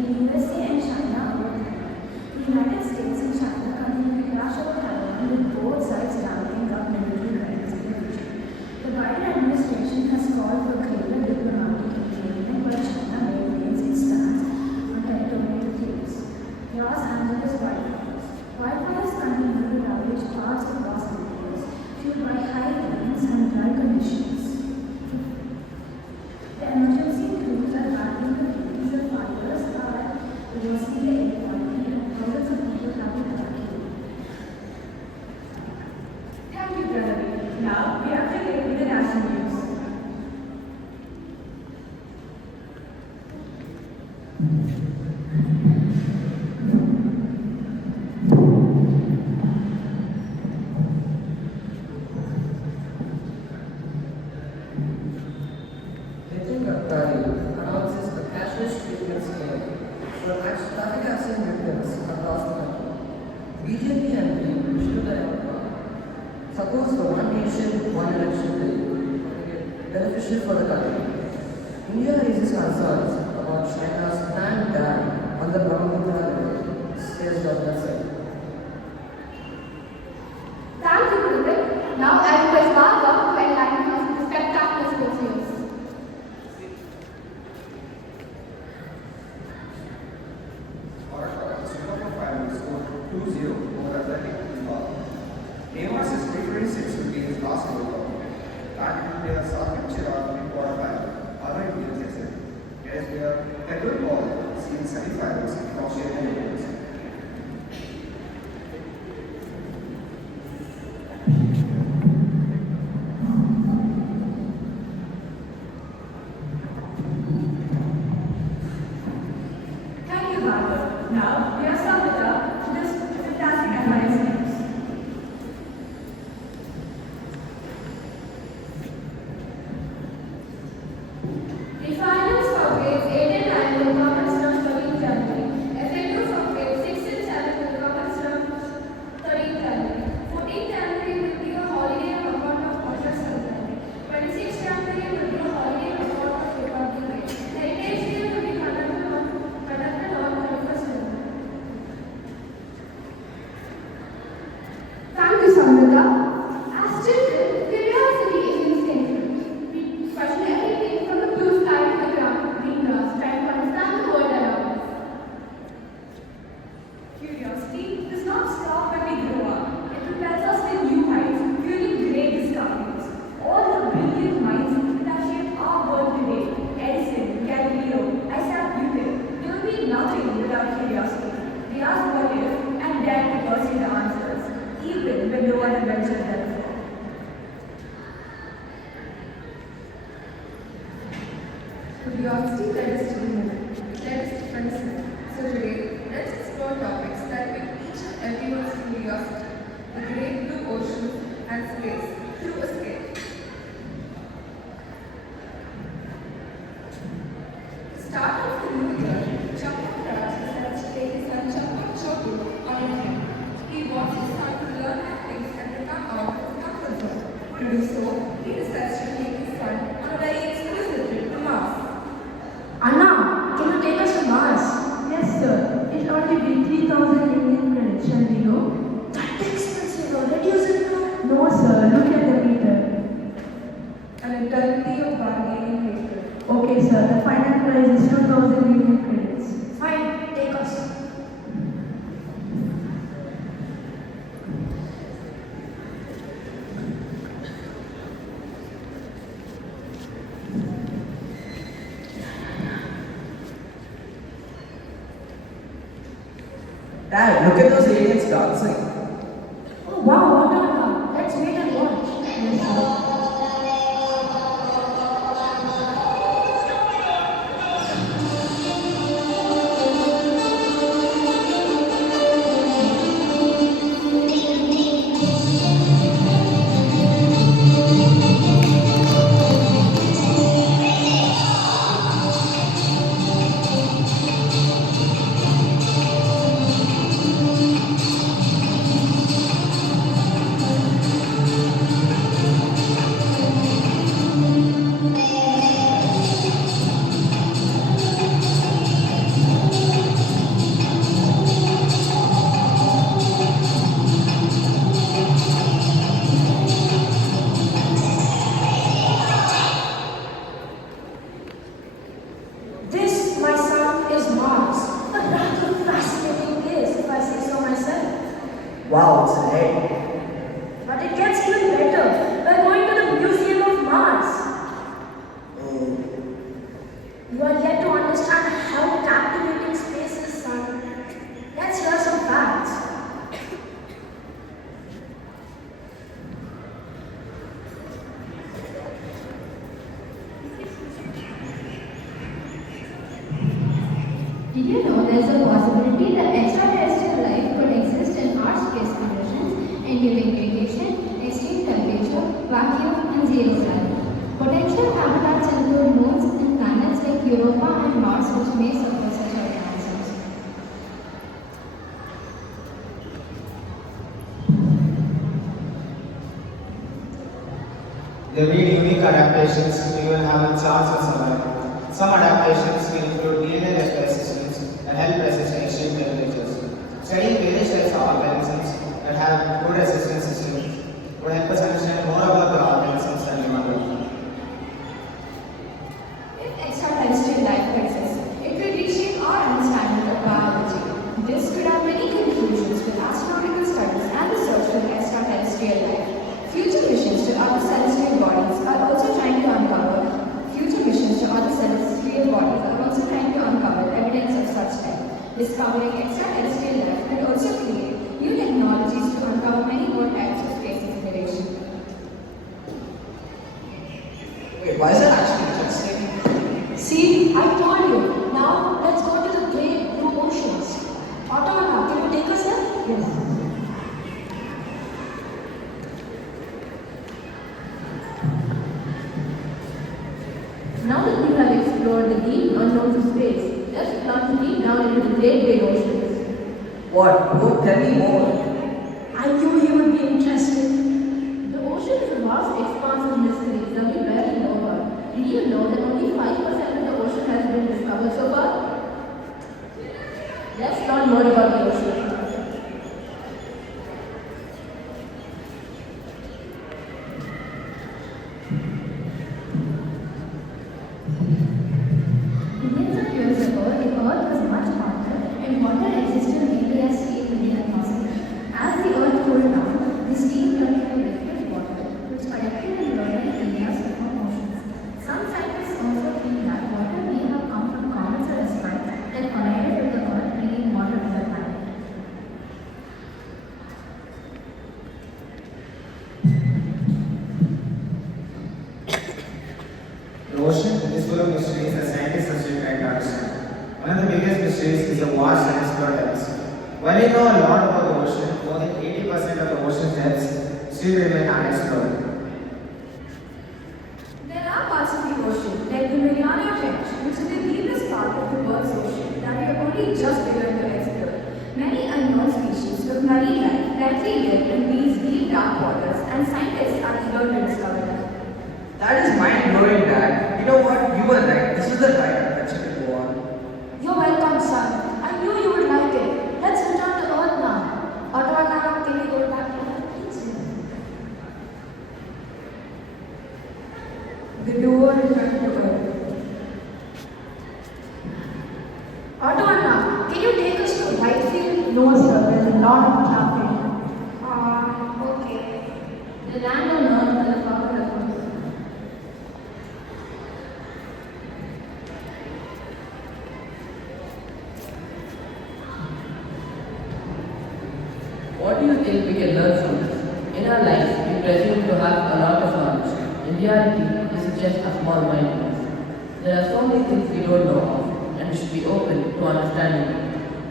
The USA and China over Taiwan. The United States and China continue to clash over Taiwan, with both sides ramping up military presence in the region. The Biden administration has called for greater diplomatic engagement, while China maintains its stance on territorial claims. Los Angeles wildfires. Wildfires continue to ravage parts of Los Angeles, fueled by high winds and dry conditions. The emergency crews are battling the flames. The fires are worsening the air quality, and thousands of people have been evacuated. Thank you, Pranavi. Now we have to get with the national news. Nitin Gadkari announces a cashless treatment scheme for traffic accident victims across the country. BJP MP Vishnu Dayappa supports the One Nation, One Election bill, beneficial for the country. India raises concerns about China's planned ban on the Brahmaputra River, says Dr. Singh. Thank you, Kritik. Now I request Martha to enlighten us with the spectacular sports news. The Super Cup final scored 2-0 over Athletic Bilbao. Neymar's history 26 would be his last World Cup. That India South Chirag in quarterfinal, other Indians exit. Whereas we are Edward Ball seen semi-finals across the Olympics. Thank you, Martha. Now we have Samvita to this fantastic FIS news. The finals for grades 8 and 9 will commence from 13 January. FA2 for grades 6 and 7 will commence from 13 January. 14 January will be a holiday on account of Oscar Saturday. 26 January will be a holiday on account of Republic Day. Heritage Day will be conducted on 21st January. Thank you, Samvita. As children, curiosity is instinctive. We question everything from the blue sky to the ground, green grass, trying to understand the world around us. Curiosity does not stop when we grow up. It propels us to new heights, fueling great discoveries. All the brilliant minds that have shaped our world today, Edison, Galileo, Isaac Newton, they will be nothing without curiosity. They ask what if and dare to pursue the answers, even when no one had ventured there before. Curiosity led us to the moon. It led us to friendship. So today, let's explore topics that pique each and everyone's curiosity. The great blue ocean and space through escape. To start off the new year, Chapak Raj decides to take his son Chapak Chotu on a trip. He wants his son to learn acting and to come out of his comfort zone. To do so, he decides to take his son on a very exclusive trip to Mars. Anna, can you take us to Mars? Yes, sir. It only be 3,000 Indian credits. Shall we go? That's expensive. Reduce it now. No, sir. Look at the meter. An eternity of bargaining later. Okay, sir. The final price is 2,000 Indian credits. Fine. Take us. Dad, look at those aliens dancing. Oh, wow. What a Let's wait and watch. Yes, sir. Did you know there's a possibility that extraterrestrial life could exist in harsh-space conditions, including radiation, extreme temperature, vacuum, and zero gravity? Potential habitats include moons and planets like Europa and Mars, which may support such organisms. They need unique adaptations to even have a chance of survival. Some adaptations will include DNA repair systems that help resist extreme temperatures. Studying various types of organisms that have good resistance systems would help us understand more about the organisms than we wonder. If extraterrestrial life exists, it could reshape our understanding of biology. This could have many conclusions with astronomical studies and the search for extraterrestrial life. Future missions to other celestial bodies are also trying to uncover evidence of such life. Discovering extraterrestrial life could also create new technologies to uncover many more types of space exploration. Wait, why is that actually interesting? See, I told you. Now let's go to the great blue oceans. Automata, can you take us there? Yes. Now that we have explored the deep unknowns of space, let's plunge deep down into the great great oceans. What? Oh, tell me more. I knew you would be interested. The ocean is a vast expanse of mysteries that we barely know about. Did you know that only 5% of the ocean has been discovered so far? Let's learn more about the ocean. Millions of years ago, the Earth was much hotter and water existed mainly as steam in the atmosphere. As the Earth cooled down, the steam turned into liquid water, which collected in lower areas to form oceans. Some scientists also think that water may have come from comets or asteroids that collided with the Earth, bringing water to the planet. The ocean is full of mysteries that scientists are still trying to understand. One of the biggest mysteries is the vast unexplored depths. While we know a lot about the ocean, more than 80% of the ocean's depths still remain unexplored. There are parts of the ocean, like the Mariana Trench, which is the deepest part of the world's ocean that we have only just begun to explore. Many unknown species of marine life likely live in these deep dark waters, and scientists are eager to discover them. That is mind-blowing, Dad. You know what? You were right. This is the right adventure to go on. You're welcome, son. I knew you would like it. Let's return to Earth now. Automata, can we go back to Earth, please? The duo returned to Earth. Automata, can you take us to Whitefield? No, sir. There's a lot of traffic. Okay. The landowner and the photographer. What do you think we can learn from this? In our lives, we presume to have a lot of knowledge. In reality, this is just a small mindfulness. There are so many things we don't know of, and we should be open to understanding them.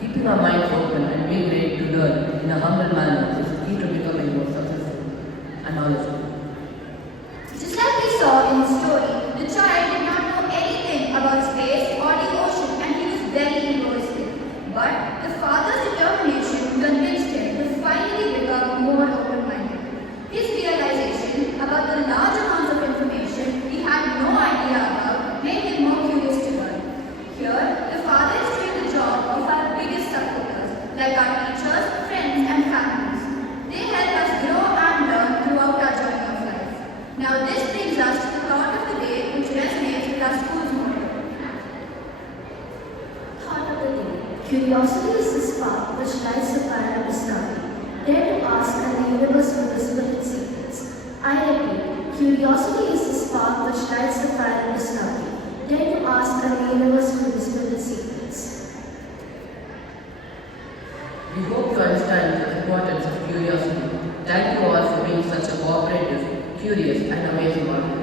Keeping our minds open and being ready to learn in a humble manner is key to becoming more successful and knowledgeable. Just like we saw in the story, the child did not know anything about space or the ocean and he was very egoistic. But the father's determination convinced him to finally become more open-minded. His realization about the large amounts of information he had no idea about made him more curious to learn. Here, the father is doing the job of our biggest supporters, like our teachers, friends, and families. They help us grow and learn throughout our journey of life. Now this brings us to the thought of the day which resonates with our school's motto. Thought of the day. Curiosity is the spark which lights the fire of discovery. Dare to ask and the universe will whisper its secrets. I repeat, curiosity is the spark which lights the fire of discovery. Dare to ask and the universe will whisper its secrets. We hope you understand the importance of curiosity. Thank you all for being such a cooperative, curious, and amazing audience.